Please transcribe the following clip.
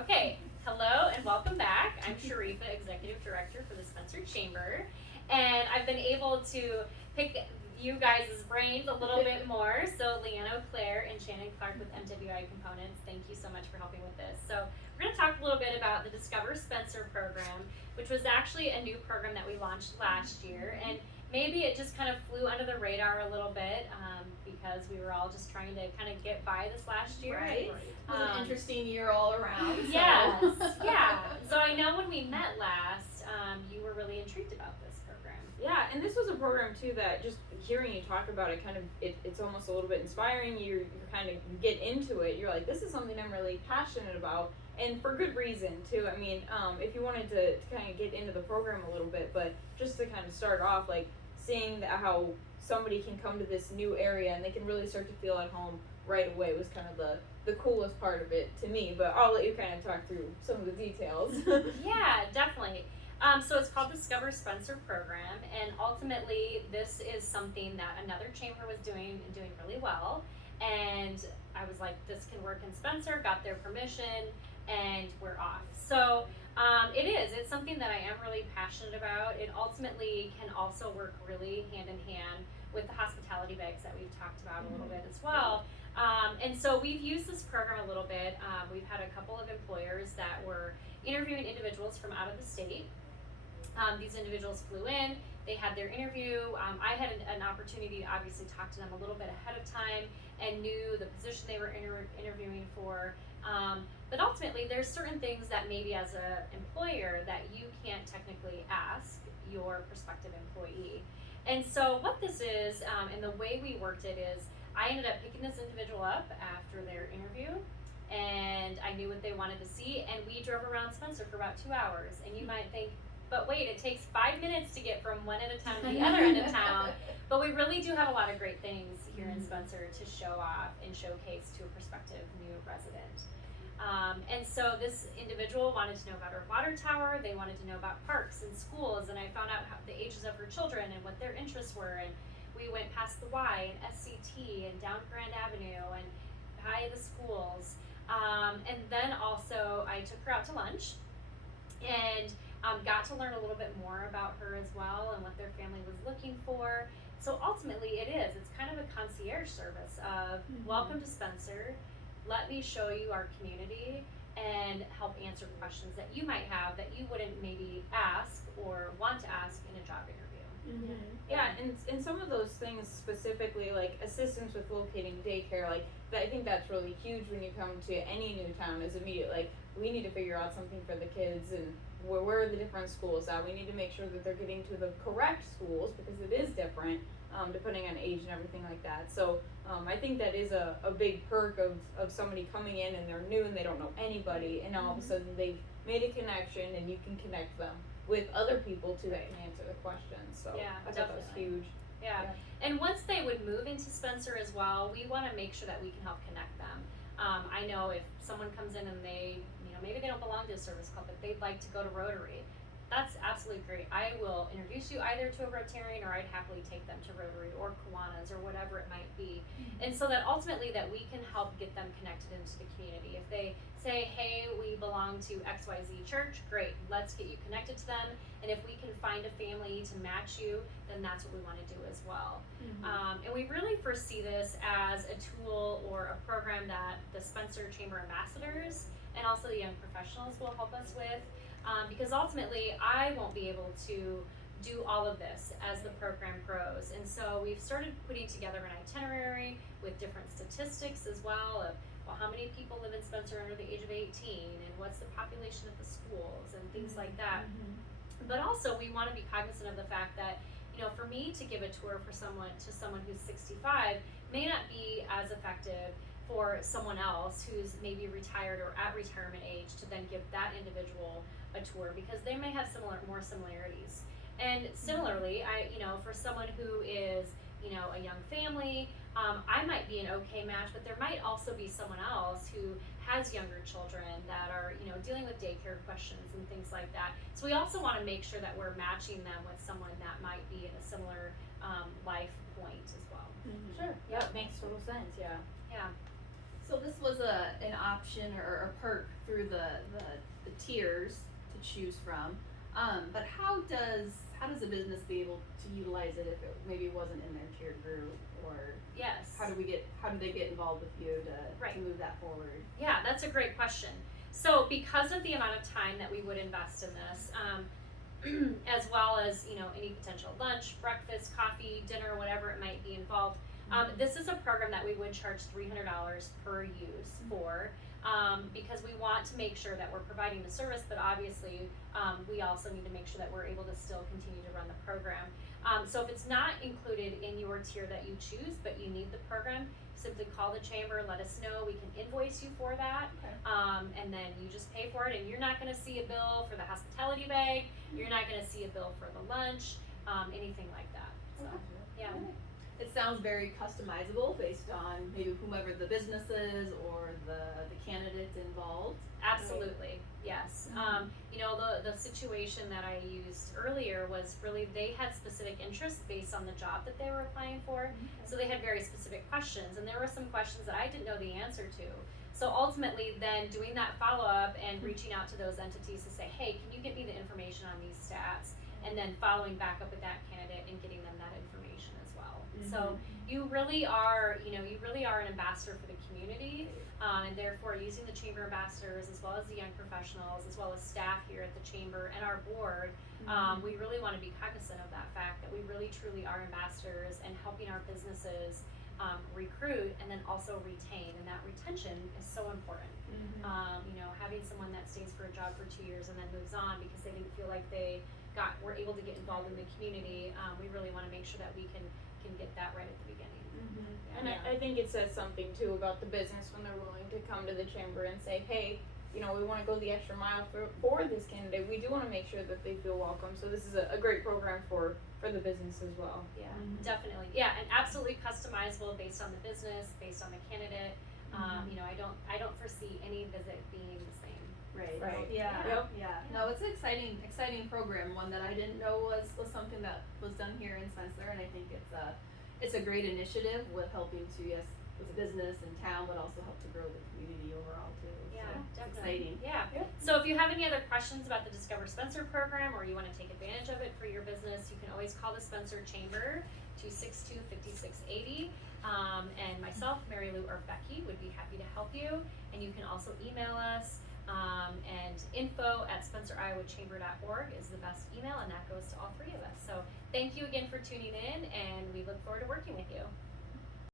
Okay, hello and welcome back. I'm Sharifa, Executive Director for the Spencer Chamber, and I've been able to pick you guys' brains a little bit more. So Leanne Claire and Shannon Clark with MWI Components, thank you so much for helping with this. So we're going to talk a little bit about the Discover Spencer program, which was actually a new program that we launched last year, and maybe it just kind of flew under the radar a little bit because we were all just trying to kind of get by this last year. Right. It was an interesting year all around. So. Yes, yeah. So I know when we met last, you were really intrigued about this program. Yeah, and this was a program too that just hearing you talk about it it's almost a little bit inspiring. You kind of get into it. You're like, this is something I'm really passionate about, and for good reason too. I mean, if you wanted to kind of get into the program a little bit, but just to kind of start off, like seeing how somebody can come to this new area and they can really start to feel at home right away was kind of the coolest part of it to me. But I'll let you kind of talk through some of the details. Yeah, definitely. So it's called Discover Spencer program, and ultimately this is something that another chamber was doing really well, and I was like, this can work in Spencer, got their permission, and we're off. So it's something that I am really passionate about. It ultimately can also work really hand in hand with the hospitality bags that we've talked about a little bit as well. And so we've used this program a little bit. We've had a couple of employers that were interviewing individuals from out of the state. These individuals flew in, they had their interview. I had an opportunity to obviously talk to them a little bit ahead of time and knew the position they were interviewing for. But ultimately, there's certain things that maybe as an employer that you can't technically ask your prospective employee. And so what this is, and the way we worked it is, I ended up picking this individual up after their interview, and I knew what they wanted to see, and we drove around Spencer for about 2 hours. And you might think, but wait, it takes 5 minutes to get from one end of town to the other end of town. But we really do have a lot of great things here in Spencer to show off and showcase to a prospective new resident. And so this individual wanted to know about our water tower, they wanted to know about parks and schools, and I found out the ages of her children and what their interests were, and we went past the Y and SCT and down Grand Avenue and by the schools. And then also I took her out to lunch and got to learn a little bit more about her as well and what their family was looking for. So ultimately it's kind of a concierge service of welcome to Spencer, let me show you our community and help answer questions that you might have that you wouldn't maybe ask or want to ask in a job interview. Yeah, and some of those things specifically, like assistance with locating daycare, like I think that's really huge when you come to any new town. Is immediate, like we need to figure out something for the kids and where are the different schools at. We need to make sure that they're getting to the correct schools because it is different depending on age and everything like that. So I think that is a big perk of somebody coming in and they're new and they don't know anybody, and all of a sudden they've made a connection and you can connect them with other people too that can answer the questions. So yeah, I thought that was huge. Yeah. And once they would move into Spencer as well, we want to make sure that we can help connect them. I know if someone comes in and they, maybe they don't belong to a service club, but they'd like to go to Rotary, that's absolutely great. I will introduce you either to a Rotarian, or I'd happily take them to Rotary or Kiwanis or whatever it might be. And so that ultimately that we can help get them connected into the community. If they say, hey, we belong to XYZ church, great, let's get you connected to them. And if we can find a family to match you, then that's what we want to do as well. And we really foresee this as a tool or a program that the Spencer Chamber Ambassadors and also the young professionals will help us with. Because ultimately, I won't be able to do all of this as the program grows. And so we've started putting together an itinerary with different statistics as well of, well, how many people live in Spencer under the age of 18, and what's the population of the schools, and things like that. But also, we want to be cognizant of the fact that, for me to give a tour for someone who's 65 may not be as effective for someone else who's maybe retired or at retirement age to then give that individual a tour, because they may have more similarities. And similarly, for someone who is, a young family, I might be an okay match, but there might also be someone else who has younger children that are, dealing with daycare questions and things like that. So we also want to make sure that we're matching them with someone that might be in a similar life point as well. Sure. Yeah, it makes total sense. Yeah. Yeah. So this was an option or a perk through the tiers to choose from. But how does a business be able to utilize it if it maybe wasn't in their tier group, or Yes. how do they get involved with you Right. to move that forward? Yeah, that's a great question. So, because of the amount of time that we would invest in this, as well as any potential lunch, breakfast, coffee, dinner, whatever it might be involved, this is a program that we would charge $300 per use for. Because we want to make sure that we're providing the service, but obviously we also need to make sure that we're able to still continue to run the program. So if it's not included in your tier that you choose, but you need the program, simply call the chamber, let us know. We can invoice you for that, Okay. and then you just pay for it. And you're not going to see a bill for the hospitality bag. You're not going to see a bill for the lunch, anything like that. So yeah. It sounds very customizable based on maybe whomever the business is or the candidate involved. Absolutely, yes. The situation that I used earlier was really they had specific interests based on the job that they were applying for. So they had very specific questions, and there were some questions that I didn't know the answer to. So ultimately, then doing that follow up and reaching out to those entities to say, hey, can you get me the information on these stats? And then following back up with that candidate and getting them that information as well. So you really are an ambassador for the community, and therefore using the chamber ambassadors as well as the young professionals, as well as staff here at the chamber and our board, we really want to be cognizant of that fact that we really truly are ambassadors and helping our businesses recruit and then also retain, and that retention is so important. Having someone that stays for a job for 2 years and then moves on because they didn't feel like they were able to get involved in the community, we really want to make sure that we can get that right at the beginning. And I think it says something too about the business when they're willing to come to the chamber and say, hey, we want to go the extra mile for this candidate. We do want to make sure that they feel welcome. So this is a great program for the business as well. Yeah, definitely. Yeah, and absolutely customizable based on the business, based on the candidate. I don't foresee any visit being the same. Right. Yeah. Yeah. Yep. No, it's an exciting program. One that I didn't know was something that was done here in Spencer, and I think it's a great initiative with helping to with the business in town, but also help to grow the community overall too. Yeah, So definitely. exciting. Yeah. Yep. So if you have any other questions about the Discover Spencer program, or you want to take advantage of it for your business, you can always call the Spencer Chamber 262-5680. And myself, Mary Lou, or Becky would be happy to help you. And you can also email us. And info@SpencerIowaChamber.org is the best email, and that goes to all three of us. So thank you again for tuning in, and we look forward to working with you.